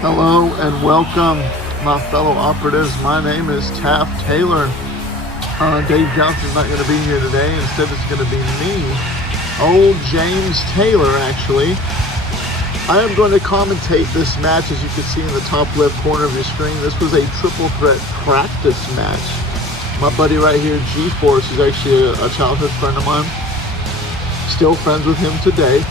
Hello and welcome, my fellow operatives. My name is Taft Taylor. Dave Johnson's not going to be here today. Instead, it's going to be me, old James Taylor, actually. I am going to commentate this match, as you can see in the top left corner of your screen. This was a triple threat practice match. My buddy right here, G-Force, is actually a childhood friend of mine. Still friends with him today.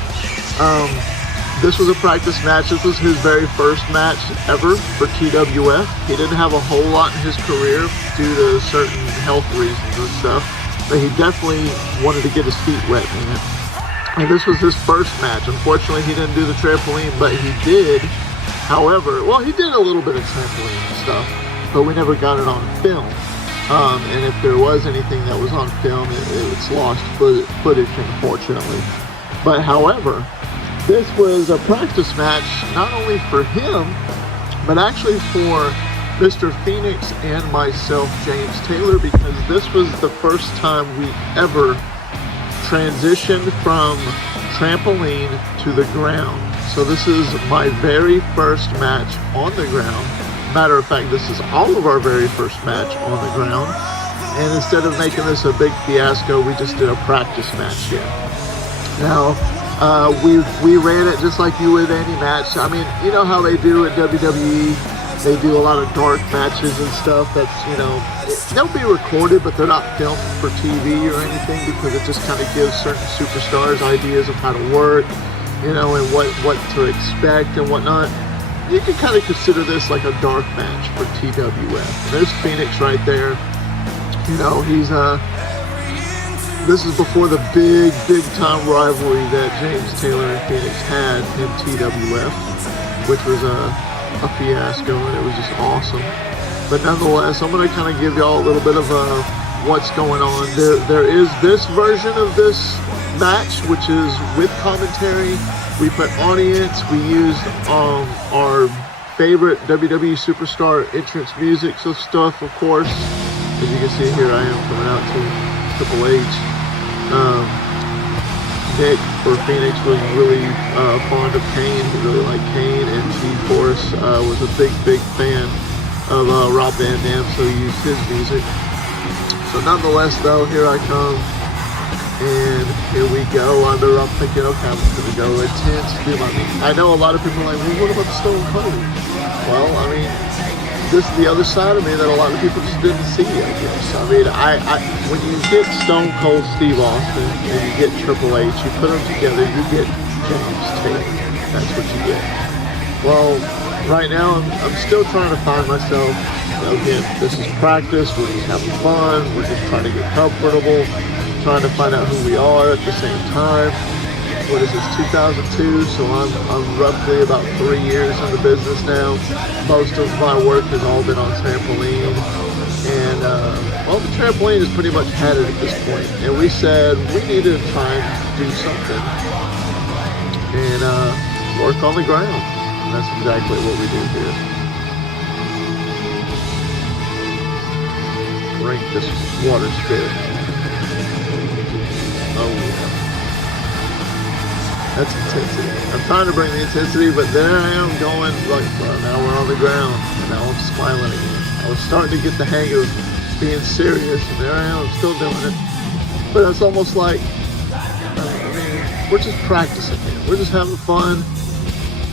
This was a practice match. This was his very first match ever for TWF. He didn't have a whole lot in his career due to certain health reasons and stuff, but he definitely wanted to get his feet wet in it. And this was his first match. Unfortunately, he didn't do the trampoline, but he did. However, well, he did a little bit of trampoline and stuff, but we never got it on film. And if there was anything that was on film, it's lost footage, unfortunately. But however, this was a practice match not only for him, but actually for Mr. Phoenix and myself, James Taylor, because this was the first time we ever transitioned from trampoline to the ground. So this is my very first match on the ground. Matter of fact, this is all of our very first match on the ground. And instead of making this a big fiasco, we just did a practice match here. Now, we ran it just like you would any match. I mean, you know how they do at WWE, they do a lot of dark matches and stuff that's, you know, they'll be recorded, but they're not filmed for TV or anything, because it just kind of gives certain superstars ideas of how to work, you know, and what to expect and whatnot. You can kind of consider this like a dark match for TWF. And there's Phoenix right there. You know, he's this is before the big time rivalry that James Taylor and Phoenix had in TWF, which was a fiasco, and it was just awesome. But nonetheless, I'm going to kind of give y'all a little bit of what's going on. There is this version of this match, which is with commentary. We put audience. We used our favorite WWE superstar entrance music, so stuff, of course. As you can see here, I am coming out to Triple H. Nick, for Phoenix, was really fond of Kane. He really liked Kane, and G-Force was a big fan of Rob Van Dam, so he used his music. So nonetheless, though, here I come, and here we go. I'm thinking, okay, I'm going to go intense. I know a lot of people are like, well, what about the Stone Cold? Well, I mean, this is the other side of me that a lot of people just didn't see, I guess. I mean, when you get Stone Cold Steve Austin and you get Triple H, you put them together, you get James Taylor. That's what you get. Well, right now, I'm still trying to find myself. Again, this is practice. We're just having fun. We're just trying to get comfortable, trying to find out who we are at the same time. What is this, 2002? So I'm roughly about 3 years in the business now. Most of my work has all been on trampoline. And, well, the trampoline has pretty much had it at this point. And we said we needed time to do something and work on the ground. And that's exactly what we do here. Drink this water spirit. Oh, yeah. That's intensity. I'm trying to bring the intensity, but there I am going, like, well, now we're on the ground, and now I'm smiling again. I was starting to get the hang of being serious, and there I am, I'm still doing it. But it's almost like, I mean, we're just practicing here. We're just having fun.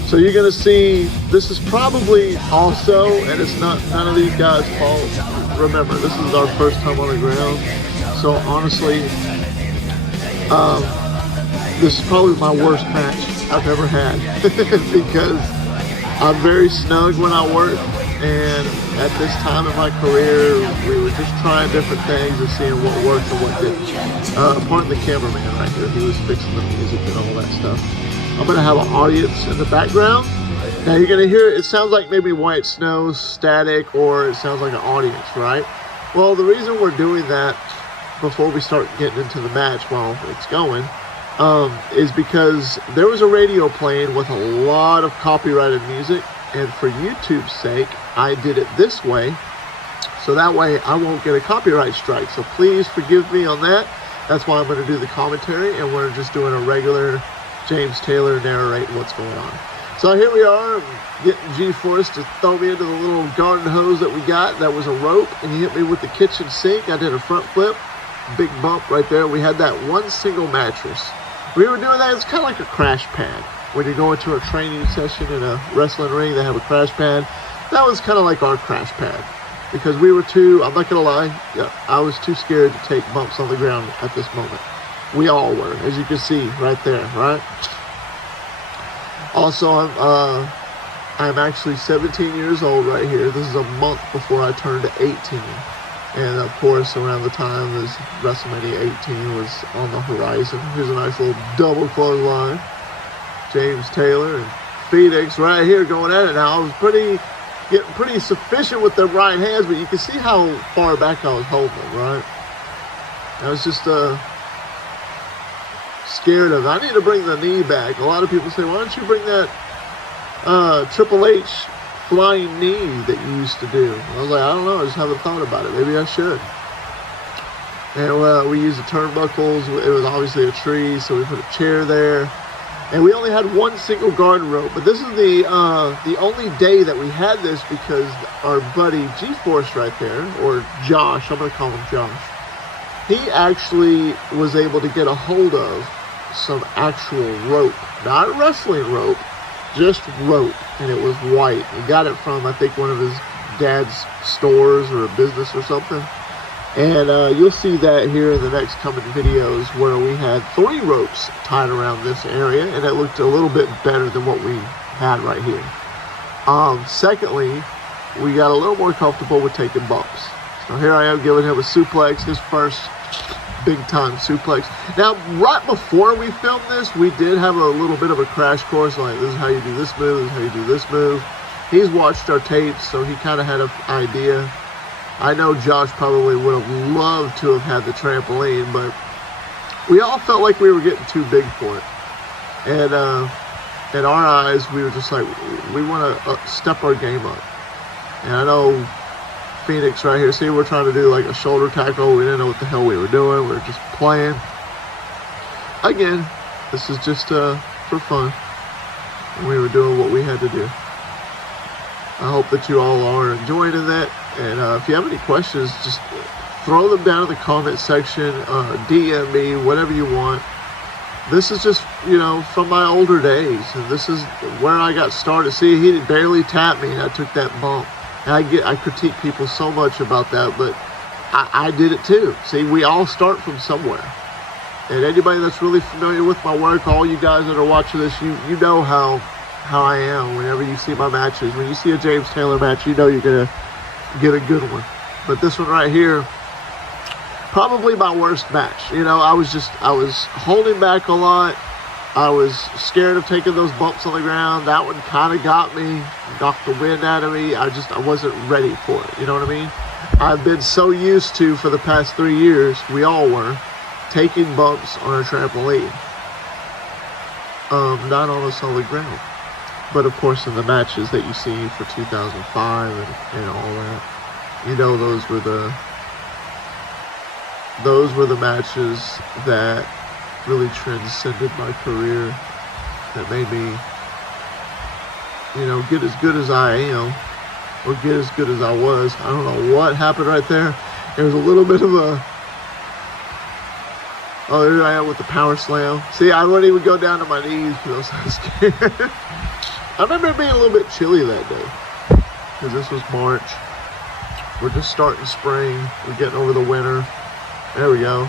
So you're going to see, this is probably also, and it's not none of these guys' fault. Remember, this is our first time on the ground. So honestly, this is probably my worst match I've ever had because I'm very snug when I work, and at this time in my career, we were just trying different things and seeing what worked and what didn't. Pardon the cameraman right here, he was fixing the music and all that stuff. I'm going to have an audience in the background. Now you're going to hear, it sounds like maybe white snow, static, or it sounds like an audience, right? Well, the reason we're doing that before we start getting into the match while it's going, is because there was a radio playing with a lot of copyrighted music, and for YouTube's sake, I did it this way, so that way I won't get a copyright strike. So please forgive me on that. That's why I'm going to do the commentary, and we're just doing a regular James Taylor narrate what's going on. So here we are, getting G-Force to throw me into the little garden hose that we got. That was a rope, and he hit me with the kitchen sink. I did a front flip, big bump right there. We had that one single mattress. We were doing that. It's kind of like a crash pad. When you go into a training session in a wrestling ring, they have a crash pad. That was kind of like our crash pad. Because we were too, I'm not going to lie, I was too scared to take bumps on the ground at this moment. We all were, as you can see right there, right? Also, I'm actually 17 years old right here. This is a month before I turned 18. And of course, around the time as WrestleMania 18 was on the horizon. Here's a nice little double clothesline. James Taylor and Phoenix right here going at it now. I was getting pretty sufficient with them right hands, but you can see how far back I was holding them, right? I was just scared of it. I need to bring the knee back. A lot of people say, why don't you bring that Triple H flying knee that you used to do? I was like, I don't know. I just haven't thought about it. Maybe I should. And we used the turnbuckles. It was obviously a tree, so we put a chair there. And we only had one single garden rope. But this is the only day that we had this because our buddy G-Force right there, or Josh, I'm going to call him Josh, he actually was able to get a hold of some actual rope. Not wrestling rope, just rope. And it was white. He got it from, I think, one of his dad's stores or a business or something. And you'll see that here in the next coming videos where we had 3 ropes tied around this area, and it looked a little bit better than what we had right here. Secondly, we got a little more comfortable with taking bumps. So here I am giving him a suplex, his first big time suplex. Now, right before we filmed this, we did have a little bit of a crash course, like this is how you do this move, this is how you do this move. He's watched our tapes, so he kind of had an idea. I know Josh probably would have loved to have had the trampoline, but we all felt like we were getting too big for it. And in our eyes, we were just like, we want to step our game up. And I know Phoenix right here, see, we're trying to do like a shoulder tackle. We didn't know what the hell we were doing. We were just playing. Again, this is just for fun. We were doing what we had to do. I hope that you all are enjoying that. And if you have any questions, just throw them down in the comment section, DM me, whatever you want. This is just, you know, from my older days. And this is where I got started. See, he barely tapped me and I took that bump. And I critique people so much about that, but I did it too. See, we all start from somewhere. And anybody that's really familiar with my work, all you guys that are watching this, you know how I am whenever you see my matches. When you see a James Taylor match, you know you're going to get a good one. But this one right here, probably my worst match. You know, I was holding back a lot. I was scared of taking those bumps on the ground. That one kind of got me, knocked the wind out of me. I wasn't ready for it. You know what I mean? I've been so used to, for the past 3 years, we all were, taking bumps on a trampoline. Not on a solid ground. But of course, in the matches that you see for 2005 and all that, you know, those were the matches that really transcended my career, that made me, you know, get as good as I am, or get as good as I was. I don't know what happened right there. There was a little bit of a, oh, there I am with the power slam. See, I wouldn't even go down to my knees because I was so scared. I remember it being a little bit chilly that day, because this was March. We're just starting spring. We're getting over the winter. There we go.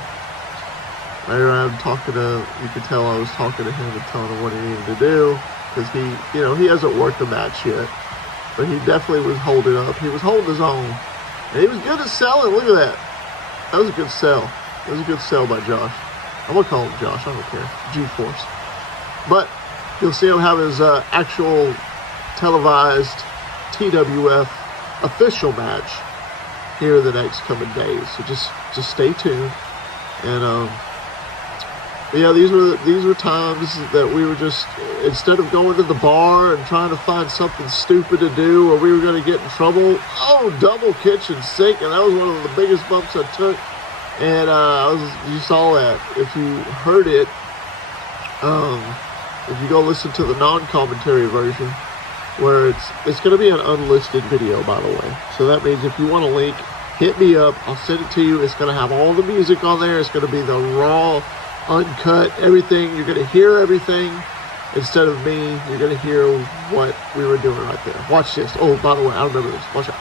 There I am talking to, you could tell I was talking to him and telling him what he needed to do, because he, you know, he hasn't worked a match yet, but he definitely was holding up. He was holding his own, and he was good at selling. Look at that. That was a good sell. That was a good sell by Josh. I'm going to call him Josh. I don't care. G-Force. But you'll see him have his actual televised TWF official match here in the next coming days. So just stay tuned. And yeah, these were times that we were just, instead of going to the bar and trying to find something stupid to do or we were going to get in trouble, double kitchen sink, and that was one of the biggest bumps I took. And you saw that. If you heard it, if you go listen to the non-commentary version, where it's going to be an unlisted video, by the way. So that means if you want a link, hit me up. I'll send it to you. It's going to have all the music on there. It's going to be the raw, uncut, everything. You're going to hear everything. Instead of me, you're going to hear what we were doing right there. Watch this. Oh, by the way, I remember this. Watch it.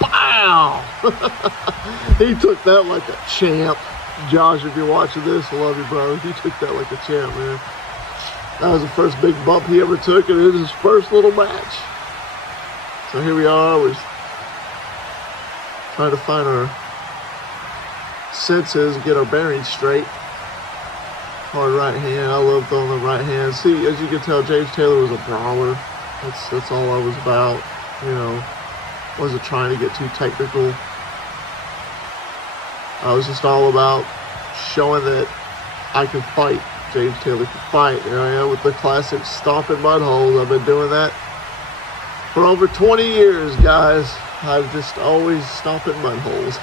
Bow! He took that like a champ. Josh, if you're watching this, I love you, bro. He took that like a champ, man. That was the first big bump he ever took, and it was his first little match. So here we are. We're trying to find our senses and get our bearings straight. Hard right hand. I love throwing the right hand. See, as you can tell, James Taylor was a brawler. That's all I was about. You know, wasn't trying to get too technical. I was just all about showing that I could fight. James Taylor could fight. There I am with the classic stomping mud holes. I've been doing that for over 20 years, guys. I've just always stomping mud holes.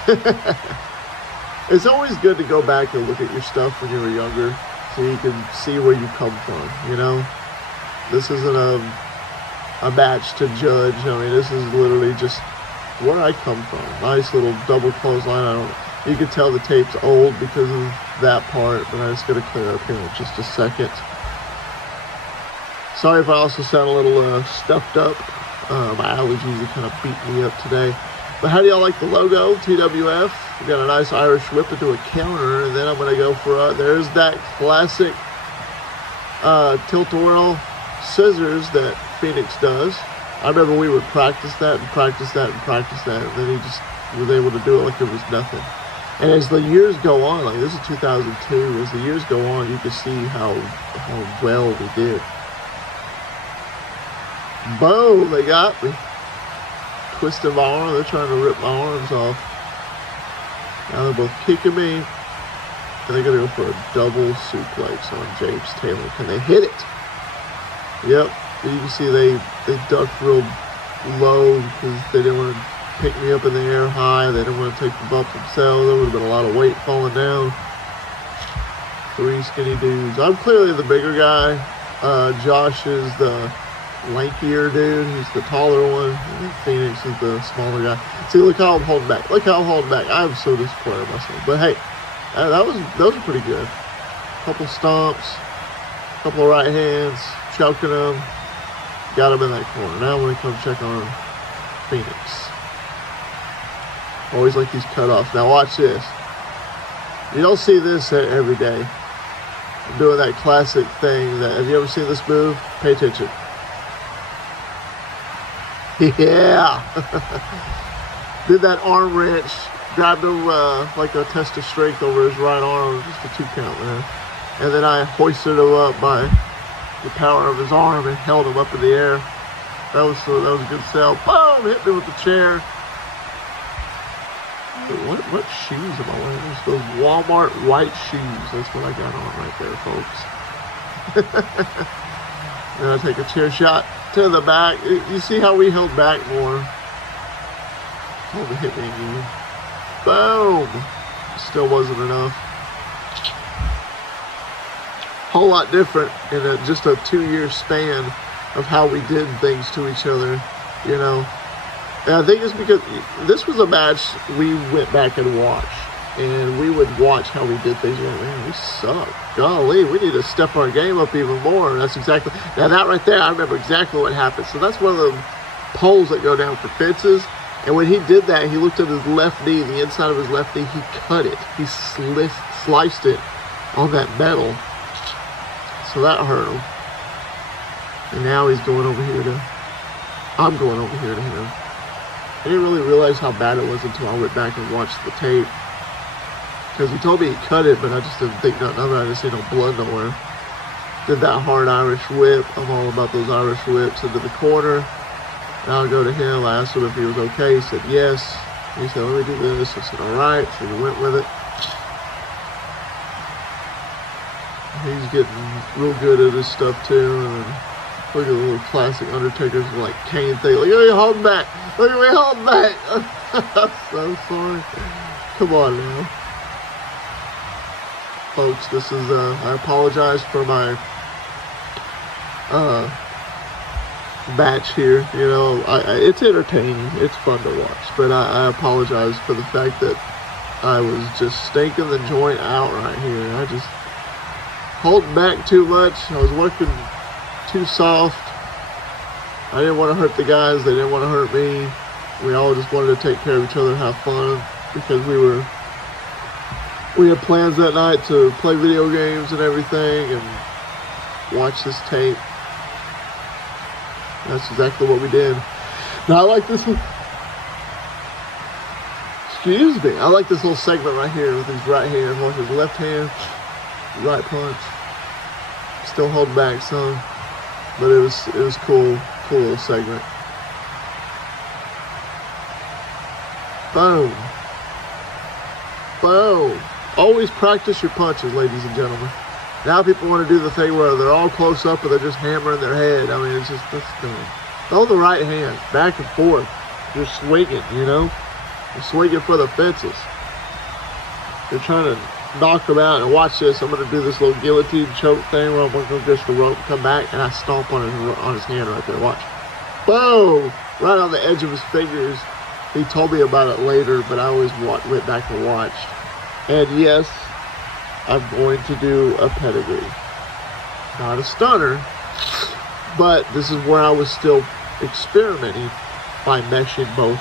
It's always good to go back and look at your stuff when you were younger, so you can see where you come from, you know? This isn't a match to judge. I mean, this is literally just where I come from. Nice little double clothesline. You can tell the tape's old because of that part, but I'm just going to clear up here in just a second. Sorry if I also sound a little stuffed up. My allergies are kind of beating me up today. But how do y'all like the logo, TWF? We got a nice Irish whip into a counter, and then I'm going to go for, there's that classic tilt-a-whirl scissors that Phoenix does. I remember we would practice that and practice that and practice that, and then he just was able to do it like it was nothing. And as the years go on, like this is 2002, as the years go on, you can see how well we did. Boom, they got me. Twisting my arm, they're trying to rip my arms off. Now they're both kicking me. And they're going to go for a double suplex on James Taylor. Can they hit it? Yep. You can see they ducked real low because they didn't want to pick me up in the air high. They didn't want to take the bump themselves. There would have been a lot of weight falling down. Three skinny dudes. I'm clearly the bigger guy. Josh is the lankier dude. He's the taller one. And then Phoenix is the smaller guy. See, look how I'm holding back. Look how I'm holding back. I'm so disappointed in myself. But hey, those were pretty good. Couple stomps, couple of right hands, choking them. Got him in that corner. Now I'm going to come check on Phoenix. Always like these cutoffs. Now watch this. You don't see this every day. I'm doing that classic thing. Have you ever seen this move? Pay attention. Yeah. Did that arm wrench. Grabbed him like a test of strength over his right arm. Just a 2 count, man. And then I hoisted him up by the power of his arm and held him up in the air. That was a good sell. Boom! Hit me with the chair. What shoes am I wearing? Those Walmart white shoes. That's what I got on right there, folks. Then I take a chair shot to the back. You see how we held back more? Oh, they hit me again. Boom! Still wasn't enough. Whole lot different in just a 2-year span of how we did things to each other, you know. And I think it's because this was a match we went back and watched, and we would watch how we did things. Like, man, we suck. Golly, we need to step our game up even more. And that's exactly, now that right there, I remember exactly what happened. So that's one of the poles that go down for fences. And when he did that, he looked at his left knee, the inside of his left knee, he cut it. He sliced it on that metal. So that hurt him. And now he's going over here to, I'm going over here to him. I didn't really realize how bad it was until I went back and watched the tape. Because he told me he cut it, but I just didn't think nothing of it. I didn't see no blood nowhere. Did that hard Irish whip. I'm all about those Irish whips into the corner. Now I go to him. I asked him if he was okay. He said yes. He said, let me do this. I said, all right. So we went with it. He's getting real good at his stuff too. And look at the little classic Undertaker's like cane thing. Look at me holding back. Look at me holding back. I'm so sorry. Come on now. Folks, this is, I apologize for my match here. You know, it's entertaining. It's fun to watch. But I apologize for the fact that I was just stinking the joint out right here. I just holding back too much. I was working too soft. I didn't want to hurt the guys. They didn't want to hurt me. We all just wanted to take care of each other and have fun because we had plans that night to play video games and everything and watch this tape. That's exactly what we did. Now I like this one. Excuse me. I like this little segment right here with his right hand. Watch his left hand, right punch. Still holding back some, but it was cool little segment. Boom. Boom. Always practice your punches, ladies and gentlemen. Now people want to do the thing where they're all close up and they're just hammering their head. I mean, it's just, that's dumb. Throw the right hand back and forth. You're swinging, you know? You're swinging for the fences. You're trying to knock them out. And watch this. I'm going to do this little guillotine choke thing where I'm going to just the rope, come back, and I stomp on his hand right there. Watch. Boom! Right on the edge of his fingers. He told me about it later, but I always went back and watched. And yes, I'm going to do a pedigree. Not a stunner, but this is where I was still experimenting by meshing both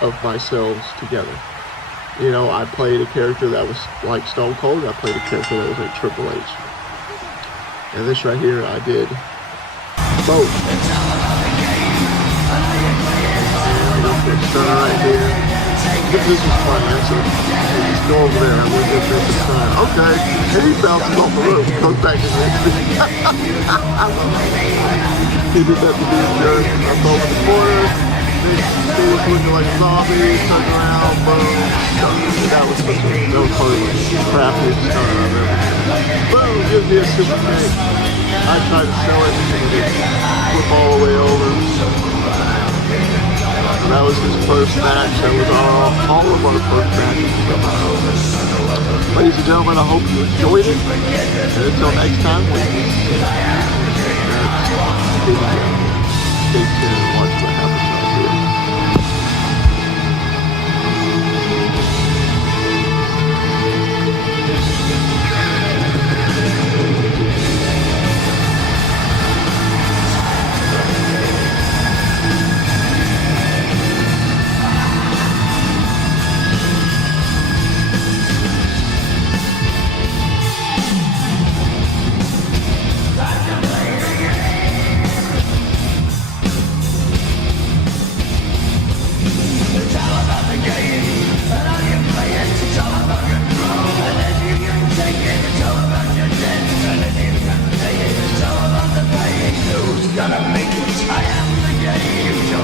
of myself together. You know, I played a character that was like Stone Cold. I played a character that was like Triple H. And this right here, I did both. And stunner right here. This is funny. Just go over there and we'll get this time. Okay. And he bounces off the roof. Goes back to the He did that to me and Jerry. I'm over the corner. He was looking like a zombie. Turned around. Boom. That was probably the crappiest stunner I've ever had. Boom. Gives me a super kick. I tried to sell it and it flip all the way over. That was his first match. That was all of our first matches. Ladies and gentlemen, I hope you enjoyed it. And until next time, we will see you. Stay tuned and watch what happens right here. Gonna make it, I am the game, so